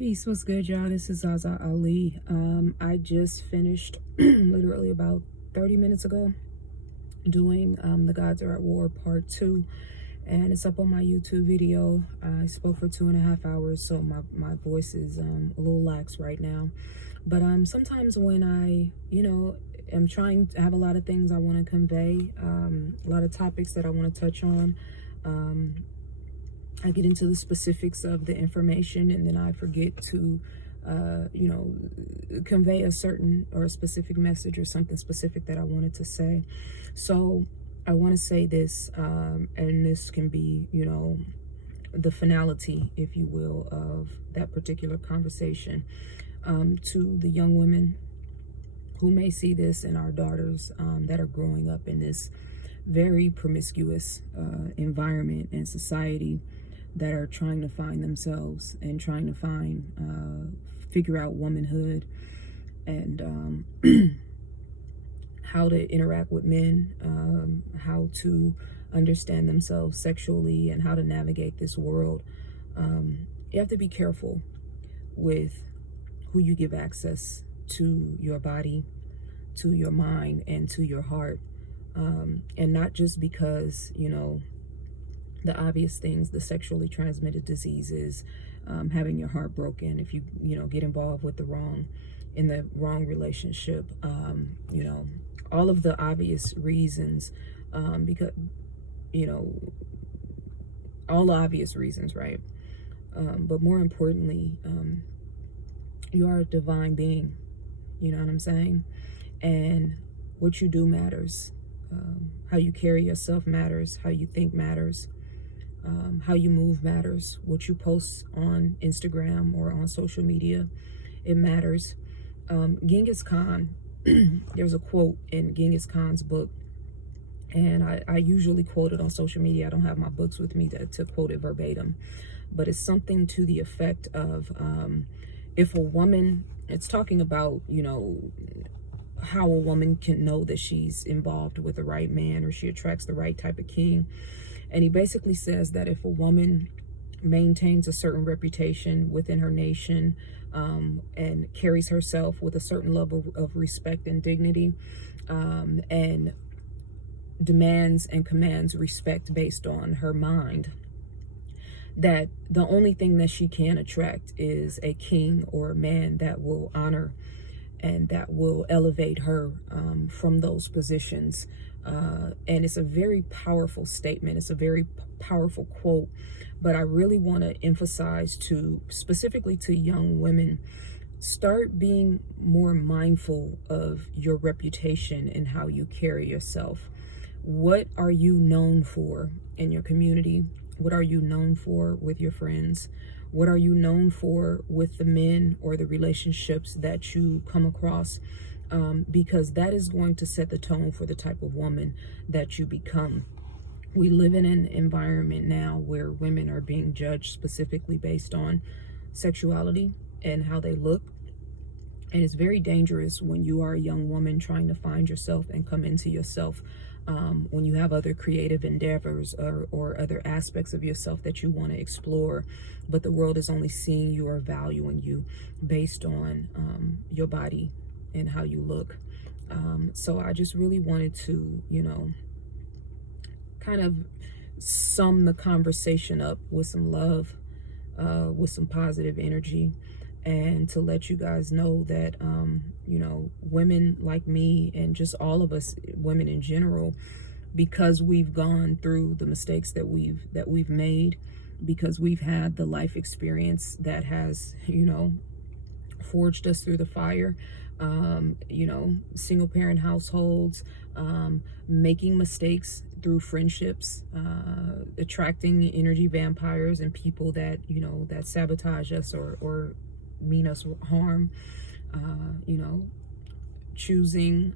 Peace, what's good, y'all? This is Zaza Ali. I just finished literally about 30 minutes ago doing The Gods Are at War Part 2, and it's up on my YouTube video. I spoke for 2.5 hours, so my voice is a little lax right now. But sometimes when I, am trying to have a lot of things I want to convey, a lot of topics that I want to touch on, I get into the specifics of the information, and then I forget to, convey a certain or a specific message or something specific that I wanted to say. So I want to say this, and this can be, the finality, if you will, of that particular conversation, to the young women who may see this and our daughters that are growing up in this very promiscuous environment and society, that are trying to find themselves and trying to figure out womanhood and how to interact with men, how to understand themselves sexually, and how to navigate this world. You have to be careful with who you give access to your body, to your mind, and to your heart. And not just because, the obvious things, the sexually transmitted diseases, having your heart broken if you get involved with the wrong relationship, all of the obvious reasons, because all obvious reasons, right? But more importantly, you are a divine being, you know what I'm saying? And what you do matters. How you carry yourself matters. How you think matters. How you move matters. What you post on Instagram or on social media, it matters. Genghis Khan, there's a quote in Genghis Khan's book, and I usually quote it on social media. I don't have my books with me to quote it verbatim, but it's something to the effect of, if a woman, it's talking about, how a woman can know that she's involved with the right man or she attracts the right type of king. And he basically says that if a woman maintains a certain reputation within her nation, and carries herself with a certain level of respect and dignity, and demands and commands respect based on her mind, that the only thing that she can attract is a king or a man that will honor and that will elevate her from those positions. And it's a very powerful statement. It's a very powerful quote. But I really want to emphasize specifically to young women, start being more mindful of your reputation and how you carry yourself. What are you known for in your community? What are you known for with your friends? What are you known for with the men or the relationships that you come across? Because that is going to set the tone for the type of woman that you become. We live in an environment now where women are being judged specifically based on sexuality and how they look. And it's very dangerous when you are a young woman trying to find yourself and come into yourself, when you have other creative endeavors or other aspects of yourself that you want to explore, but the world is only seeing you or valuing you based on your body and how you look. So I just really wanted to, kind of sum the conversation up with some love, with some positive energy, and to let you guys know that, women like me and just all of us women in general, because we've gone through the mistakes that we've made, because we've had the life experience that has, forged us through the fire, single parent households, making mistakes through friendships, attracting energy vampires and people that, that sabotage us or mean us harm, choosing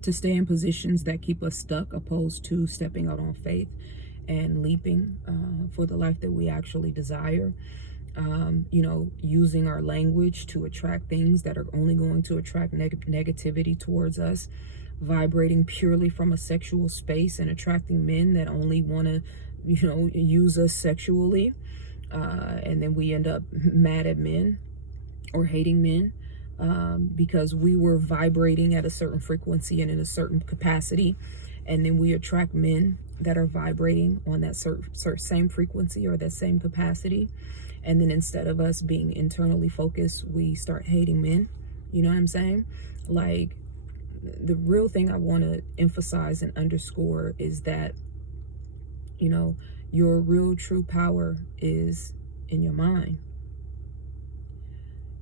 to stay in positions that keep us stuck, opposed to stepping out on faith and leaping for the life that we actually desire. Using our language to attract things that are only going to attract negativity towards us, vibrating purely from a sexual space and attracting men that only want to, use us sexually. And then we end up mad at men or hating men because we were vibrating at a certain frequency and in a certain capacity. And then we attract men that are vibrating on that same frequency or that same capacity. And then instead of us being internally focused, we start hating men. You know what I'm saying? Like, the real thing I want to emphasize and underscore is that, you know, your real true power is in your mind.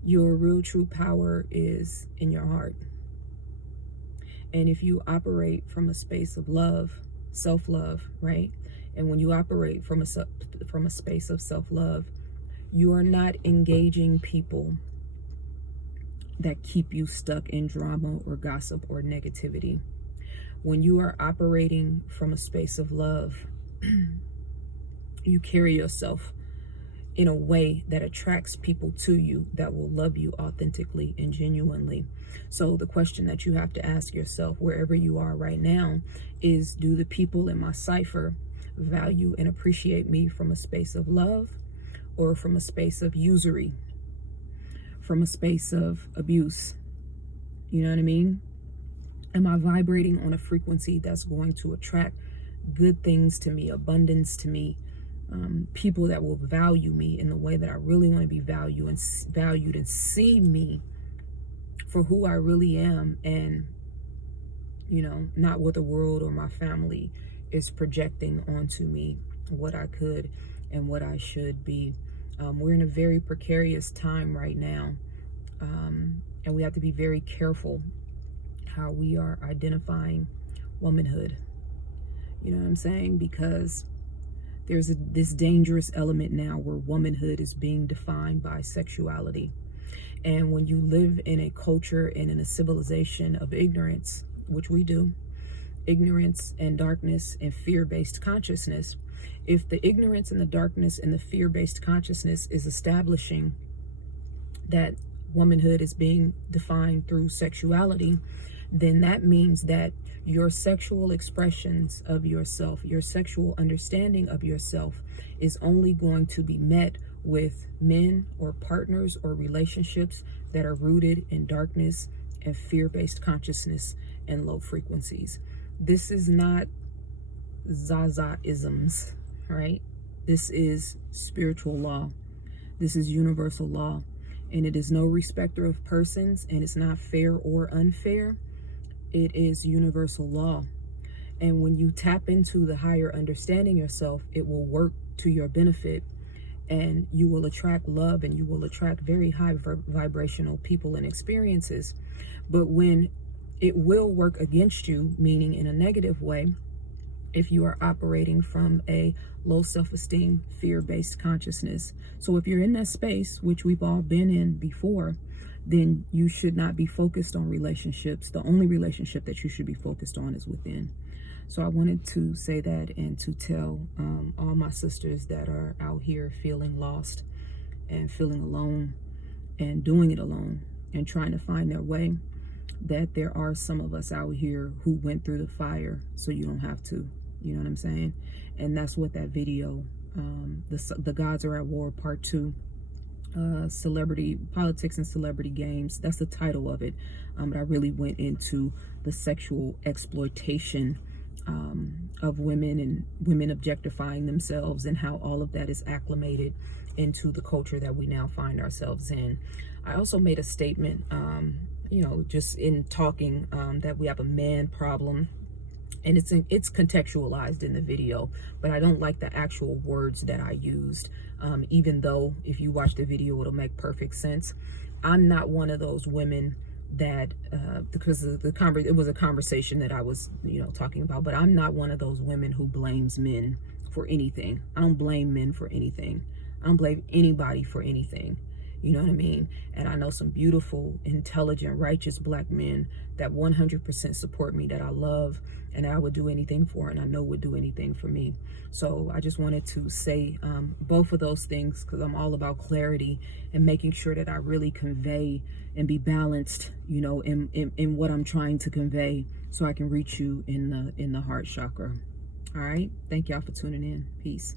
Your real true power is in your heart. And if you operate from a space of love, self-love, right? And when you operate from a space of self-love, you are not engaging people that keep you stuck in drama or gossip or negativity. When you are operating from a space of love, you carry yourself in a way that attracts people to you that will love you authentically and genuinely. So the question that you have to ask yourself wherever you are right now is, do the people in my cipher value and appreciate me from a space of love, or from a space of usury, from a space of abuse? You know what I mean? Am I vibrating on a frequency that's going to attract good things to me, abundance to me, people that will value me in the way that I really want to be valued and see me for who I really am, and, you know, not what the world or my family is projecting onto me, what I could and what I should be. We're in a very precarious time right now, and we have to be very careful how we are identifying womanhood. You know what I'm saying? Because there's this dangerous element now where womanhood is being defined by sexuality. And when you live in a culture and in a civilization of ignorance, which we do, ignorance and darkness and fear-based consciousness, if the ignorance and the darkness and the fear-based consciousness is establishing that womanhood is being defined through sexuality, then that means that your sexual expressions of yourself, your sexual understanding of yourself, is only going to be met with men or partners or relationships that are rooted in darkness and fear-based consciousness and low frequencies. This is not Zaza-isms, right? This is spiritual law. This is universal law. And it is no respecter of persons, and it's not fair or unfair. It is universal law. And when you tap into the higher understanding yourself, it will work to your benefit, and you will attract love, and you will attract very high vibrational people and experiences. But when it will work against you, meaning in a negative way, if you are operating from a low self-esteem, fear-based consciousness. So if you're in that space, which we've all been in before, then you should not be focused on relationships. The only relationship that you should be focused on is within. So I wanted to say that, and to tell all my sisters that are out here feeling lost and feeling alone and doing it alone and trying to find their way, that there are some of us out here who went through the fire so you don't have to. You know what I'm saying? And that's what that video, the Gods Are at War Part 2, celebrity politics and celebrity games, that's the title of it. But I really went into the sexual exploitation of women, and women objectifying themselves, and how all of that is acclimated into the culture that we now find ourselves in. I also made a statement, you know, just in talking, that we have a man problem, and it's contextualized in the video, but I don't like the actual words that I used, even though if you watch the video it'll make perfect sense. I'm not one of those women that because of it was a conversation that I was, you know, talking about, but I'm not one of those women who blames men for anything. I don't blame men for anything. I don't blame anybody for anything. You know what I mean? And I know some beautiful, intelligent, righteous black men that 100% support me, that I love, and that I would do anything for, and I know would do anything for me. So I just wanted to say both of those things, because I'm all about clarity and making sure that I really convey and be balanced, you know, in what I'm trying to convey, so I can reach you in the heart chakra. All right. Thank y'all for tuning in. Peace.